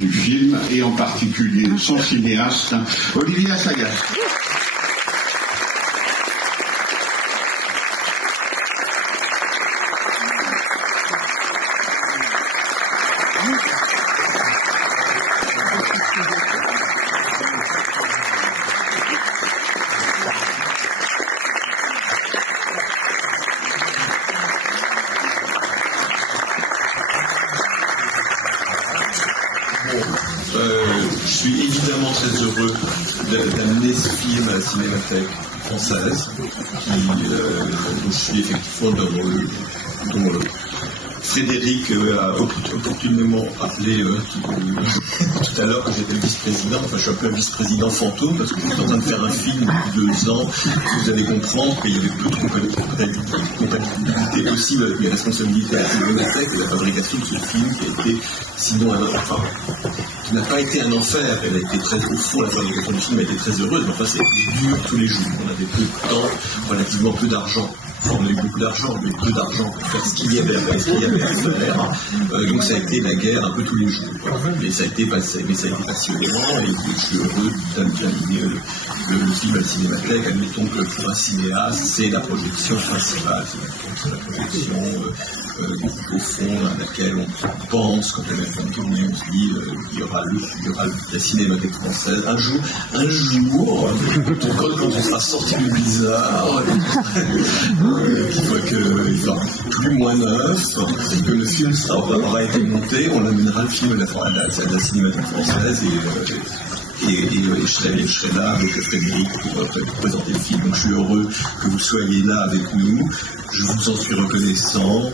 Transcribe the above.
du film, et en particulier son cinéaste, Olivier Assayas. Je suis évidemment très heureux d'amener ce film à la Cinémathèque française, dont je suis effectivement dont Frédéric a opportunément appelé tout à l'heure que j'étais le vice-président. Enfin, je suis un peu un vice-président fantôme parce que je suis en train de faire un film depuis 2 ans. Vous allez comprendre qu'il y avait peu de compatibilité aussi avec mes responsabilités à la Cinémathèque et la fabrication de ce film qui a été, sinon qui n'a pas été un enfer. Elle a été très, au fond, la fabrication du film a été très heureuse, mais enfin, c'est dur tous les jours. On avait peu de temps, relativement peu d'argent. Enfin, on a eu beaucoup d'argent, mais peu d'argent pour faire ce qu'il y avait à faire. Donc ça a été la guerre un peu tous les jours. Mais ça a été passionnant et je suis heureux d'amener le film à la Cinémathèque. Admettons que pour un cinéaste, c'est la projection principale. C'est la projection au fond à laquelle on pense, quand on est en tournée, on se dit il y aura la Cinémathèque française. Un jour, quand on sera sorti du blizzard, qu'il voit qu'il sera plus moins neuf, que le film aura été monté, on amènera le film à la Cinémathèque française et je serai là avec Frédéric pour présenter le film. Donc je suis heureux que vous soyez là avec nous, je vous en suis reconnaissant.